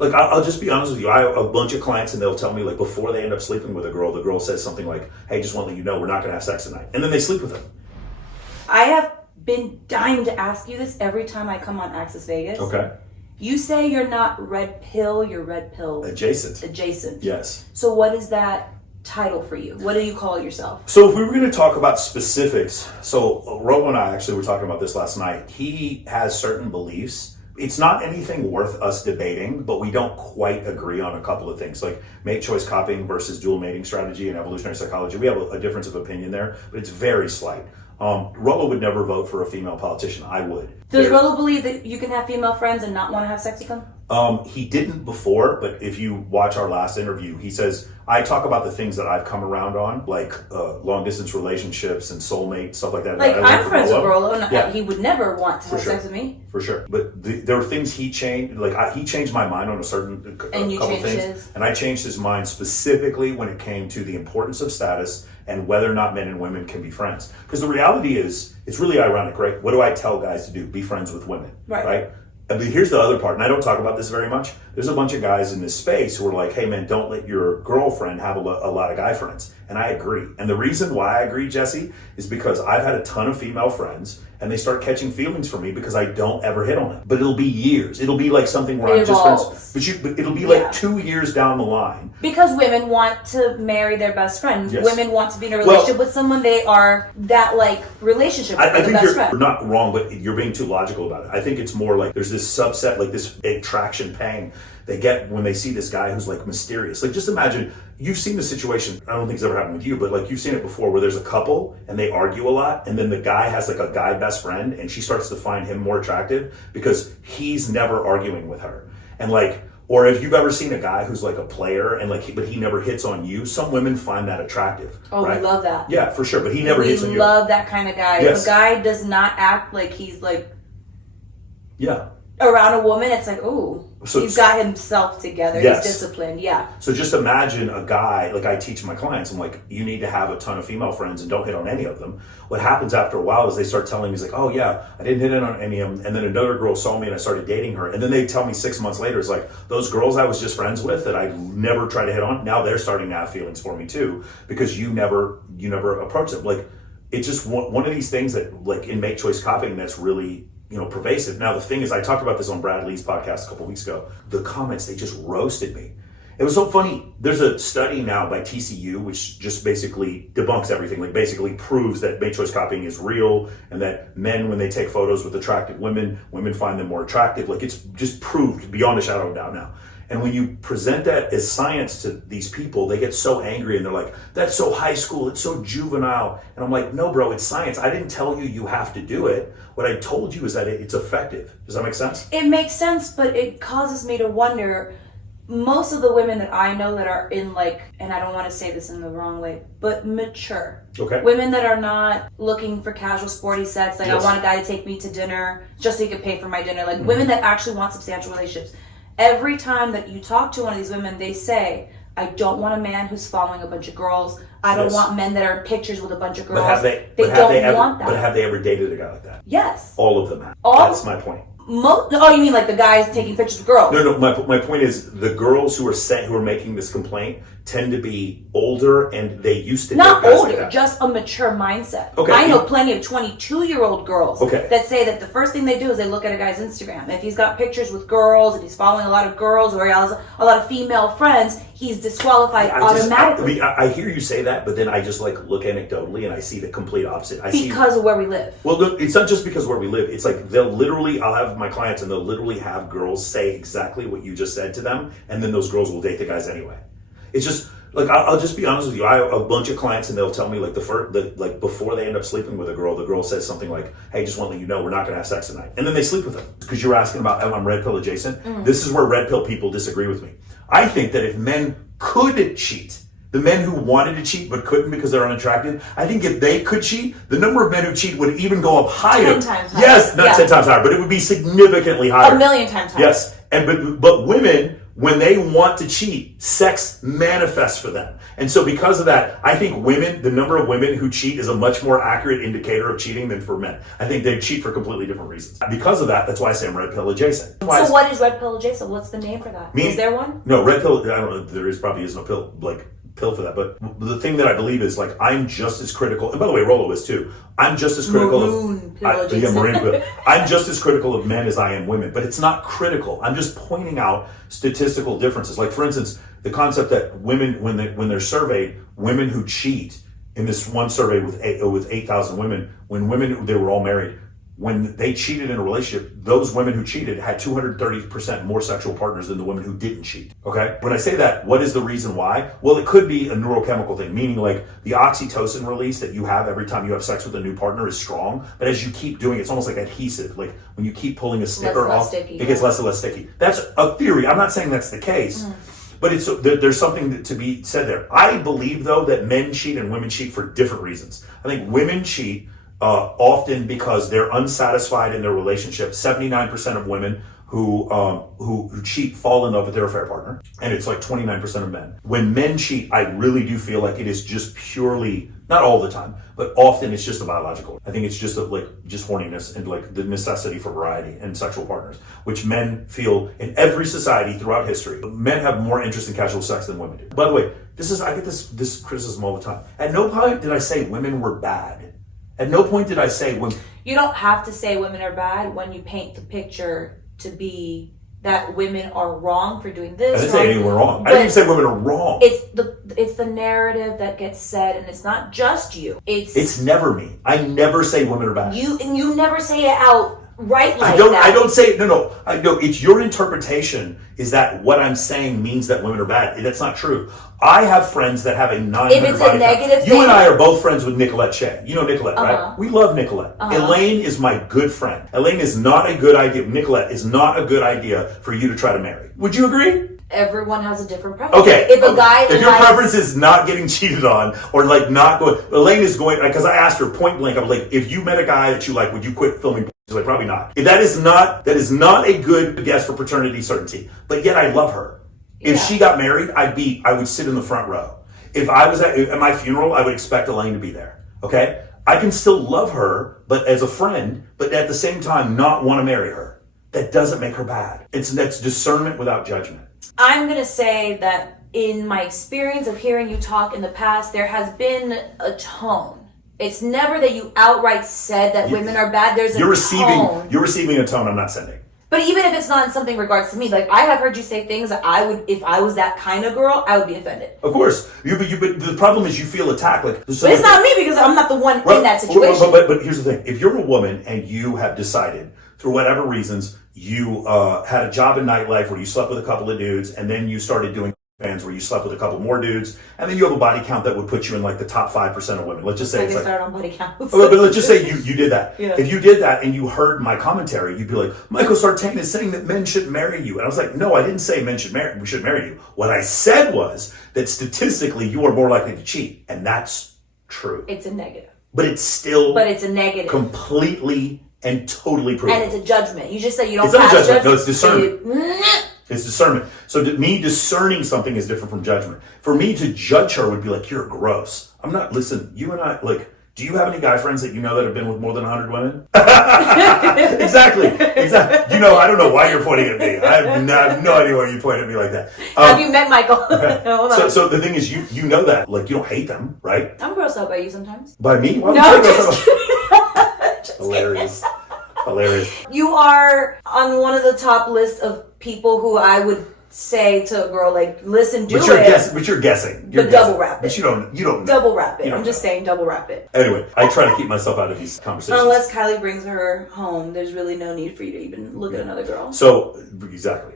Like, I'll just be honest with you. I have a bunch of clients and they'll tell me, like, before they end up sleeping with a girl, the girl says something like, hey, just want to let you know we're not going to have sex tonight. And then they sleep with them. I have been dying to ask you this every time I come on Access Vegas. Okay. You say you're not red pill, you're red pill adjacent. Yes. So what is that title for you? What do you call yourself? So if we were going to talk about specifics, so Ro and I actually were talking about this last night. He has certain beliefs. It's not anything worth us debating, but we don't quite agree on a couple of things, like mate choice copying versus dual mating strategy and evolutionary psychology. We have a difference of opinion there, but it's very slight. Rollo would never vote for a female politician. I would. Does Rollo believe that you can have female friends and not want to have sex with them? He didn't before, but if you watch our last interview, he says, I talk about the things that I've come around on, like long distance relationships and soulmate, stuff like that. Like, I'm friends with Rollo, and yeah. He would never want to have sex with me. For sure. But there were things he changed, like he changed my mind on a certain and you couple changed things. His. And I changed his mind specifically when it came to the importance of status and whether or not men and women can be friends. Because the reality is, it's really ironic, right? What do I tell guys to do? Be friends with women, right? I mean, here's the other part, and I don't talk about this very much. There's a bunch of guys in this space who are like, hey man, don't let your girlfriend have a lot of guy friends. And I agree. And the reason why I agree, Jesse, is because I've had a ton of female friends and they start catching feelings for me because I don't ever hit on them. But it'll be years. It'll be like something where I'm just friends. But it'll be like 2 years down the line. Because women want to marry their best friend. Yes. Women want to be in a relationship with someone they are that like relationship with I think best friend. You're not wrong, but you're being too logical about it. I think it's more like there's this subset, like this attraction pang they get when they see this guy who's like mysterious. Like just imagine, you've seen the situation, I don't think it's ever happened with you, but like you've seen it before where there's a couple and they argue a lot and then the guy has like a guy best friend and she starts to find him more attractive because he's never arguing with her. And like, or if you've ever seen a guy who's like a player and like, but he never hits on you, some women find that attractive. Oh, right? We love that. Yeah, for sure. But he never hits on you. We love that kind of guy. Yes. If a guy does not act like he's like, yeah, around a woman, it's like, ooh, he's got himself together. Yes. He's disciplined. Yeah. So just imagine a guy, like I teach my clients, I'm like, you need to have a ton of female friends and don't hit on any of them. What happens after a while is they start telling me, he's like, oh yeah, I didn't hit on any of them. And then another girl saw me and I started dating her. And then they tell me 6 months later, it's like, those girls I was just friends with that I never tried to hit on, now they're starting to have feelings for me too, because you never approach them. Like, it's just one of these things that like in mate choice copying that's really, pervasive. Now, the thing is, I talked about this on Brad Lee's podcast a couple weeks ago. The comments, they just roasted me. It was so funny. There's a study now by TCU, which just basically debunks everything, like basically proves that mate choice copying is real and that men, when they take photos with attractive women, women find them more attractive. Like it's just proved beyond a shadow of doubt now. And when you present that as science to these people, they get so angry and they're like, that's so high school, it's so juvenile. And I'm like, no, bro, it's science. I didn't tell you you have to do it. What I told you is that it's effective. Does that make sense? It makes sense, but it causes me to wonder, most of the women that I know that are in like, and I don't want to say this in the wrong way, but mature. Okay. Women that are not looking for casual sporty sex, like yes. I want a guy to take me to dinner just so he can pay for my dinner. Like women that actually want substantial relationships. Every time that you talk to one of these women, they say, I don't want a man who's following a bunch of girls. I don't want men that are in pictures with a bunch of girls. But they don't want that. But have they ever dated a guy like that? Yes. All of them have. That's my point. Oh, you mean like the guys taking pictures with girls? No. My point is the girls who are making this complaint tend to be older and they used to not date guys older, like that. Just a mature mindset. Okay. I know plenty of 22-year-old girls okay. that say that the first thing they do is they look at a guy's Instagram. If he's got pictures with girls and he's following a lot of girls or he has a lot of female friends, he's disqualified automatically. I hear you say that, but then I just like look anecdotally and I see the complete opposite. Because of where we live. Well, look, it's not just because of where we live. It's like I'll have my clients and they'll literally have girls say exactly what you just said to them, and then those girls will date the guys anyway. It's just like I'll just be honest with you. I have a bunch of clients and they'll tell me like like before they end up sleeping with a girl, the girl says something like, "Hey, just want to let you know we're not going to have sex tonight," and then they sleep with them. Because you're asking about I'm red pill adjacent. Mm-hmm. This is where red pill people disagree with me. I think that if men could cheat, the men who wanted to cheat but couldn't because they're unattractive, I think if they could cheat, the number of men who cheat would even go up higher. 10 times higher. Yes, not 10 times higher, but it would be significantly higher. 1,000,000 times higher. Yes, and but women when they want to cheat, sex manifests for them. And so because of that, I think women, the number of women who cheat is a much more accurate indicator of cheating than for men. I think they cheat for completely different reasons. Because of that, that's why I say I'm red pill adjacent. So what is red pill adjacent? What's the name for that? Is there one? No, red pill, I don't know, there probably is no pill, pill for that, but the thing that I believe is I'm just as critical, and by the way, Rollo is too. I'm just as critical maroon pill. I'm just as critical of men as I am women, but it's not critical. I'm just pointing out statistical differences. Like for instance, the concept that women, when they're surveyed, women who cheat in this one survey with 8,000 women, they were all married. When they cheated in a relationship, those women who cheated had 230% more sexual partners than the women who didn't cheat. Okay? When I say that, what is the reason why? Well, it could be a neurochemical thing, meaning the oxytocin release that you have every time you have sex with a new partner is strong, but as you keep doing it, it's almost like adhesive. Like when you keep pulling a sticker off, it gets less and less sticky. That's a theory. I'm not saying that's the case. But there's something to be said there. I believe, though, that men cheat and women cheat for different reasons. I think women cheat often because they're unsatisfied in their relationship. 79% of women who cheat fall in love with their affair partner, and it's 29% of men. When men cheat, I really do feel like it is just purely, not all the time, but often it's just a biological. I think it's just just horniness and the necessity for variety and sexual partners, which men feel in every society throughout history. Men have more interest in casual sex than women do. By the way, I get this criticism all the time. At no point did I say women were bad. At no point did I say women. You don't have to say women are bad when you paint the picture to be that women are wrong for doing this. I didn't say anyone were wrong. I didn't even say women are wrong. It's the narrative that gets said, and it's not just you. It's never me. I never say women are bad. You never say it out right like that. I don't say it. No. It's your interpretation. Is that what I'm saying means that women are bad? That's not true. I have friends that have a 900 If it's a negative thing. You and I are both friends with Nicolette Shea. You know Nicolette, right? We love Nicolette. Elaine is my good friend. Elaine is not a good idea. Nicolette is not a good idea for you to try to marry. Would you agree? Everyone has a different preference. Okay. If a guy if your preference is not getting cheated on or not going, Elaine is going, because I asked her point blank, I was like, if you met a guy that you like, would you quit filming? She's like, probably not. If that is not a good guess for paternity certainty. But yet I love her. If she got married, I would sit in the front row. If I was at my funeral, I would expect Elaine to be there. Okay? I can still love her, but as a friend, but at the same time not want to marry her. That doesn't make her bad. That's discernment without judgment. I'm going to say that in my experience of hearing you talk in the past, there has been a tone. It's never that you outright said that women are bad. There's a tone. You're receiving a tone I'm not sending. But even if it's not in something regards to me, I have heard you say things that I would, if I was that kind of girl, I would be offended. Of course. But the problem is you feel attacked. But it's not me because I'm not the one in that situation. But here's the thing. If you're a woman and you have decided, through whatever reasons, you had a job in nightlife where you slept with a couple of dudes, and then you started doing fans where you slept with a couple more dudes, and then you have a body count that would put you in the top 5% of women. Let's just say start on body counts. But let's just say you did that. Yeah. If you did that and you heard my commentary, you'd be like, Michael Sartain is saying that men shouldn't marry you. And I was like, no, I didn't say we should marry you. What I said was that statistically you are more likely to cheat, and that's true. It's a negative. But it's a negative. Completely and totally proven. And it's a judgment. You just said you don't pass judgment. No, it's discernment. It's discernment. So me discerning something is different from judgment. For me to judge her would be like, you're gross. I'm not, listen, you and I, do you have any guy friends that you know that have been with more than 100 women? Exactly. I don't know why you're pointing at me. I have no idea why you point at me like that. Have you met Michael? Hold on. So the thing is, you know that. You don't hate them, right? I'm grossed out by you sometimes. By me? Why no, just kidding. Hilarious. You are on one of the top lists of people who I would say to a girl, listen, do it. But you're guessing. Double wrap it. But you don't know. Double wrap it. I'm just saying double wrap it. Anyway, I try to keep myself out of these conversations. Unless Kylie brings her home, there's really no need for you to even look at another girl. So, exactly.